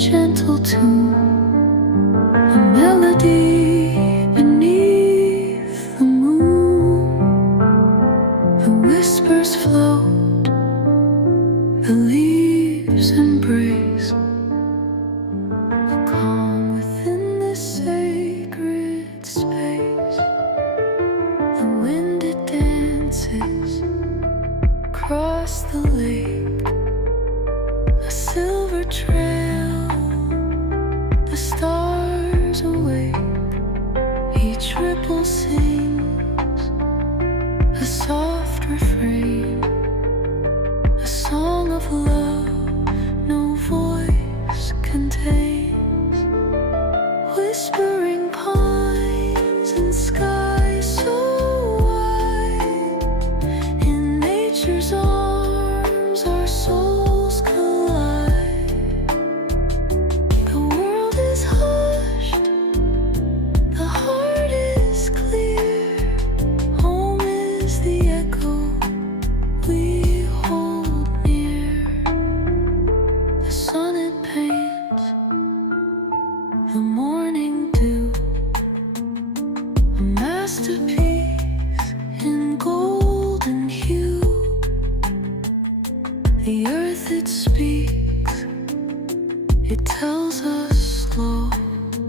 gentle tune, a melody beneath the moon. The whispers float, the leaves embrace, a calm within this sacred space. The wind it dances across the lake, a silver trail, the stars awake. Each ripple sings a soft refrain, a song of love no voice contains. Whispering pines and skies so wide, in nature's arms our souls collide. The world is hushed, the heart is clear. Home is the echo we hold near. The sun it paints the morning dew, a masterpiece in golden hue. The earth it speaks, it tells us slow.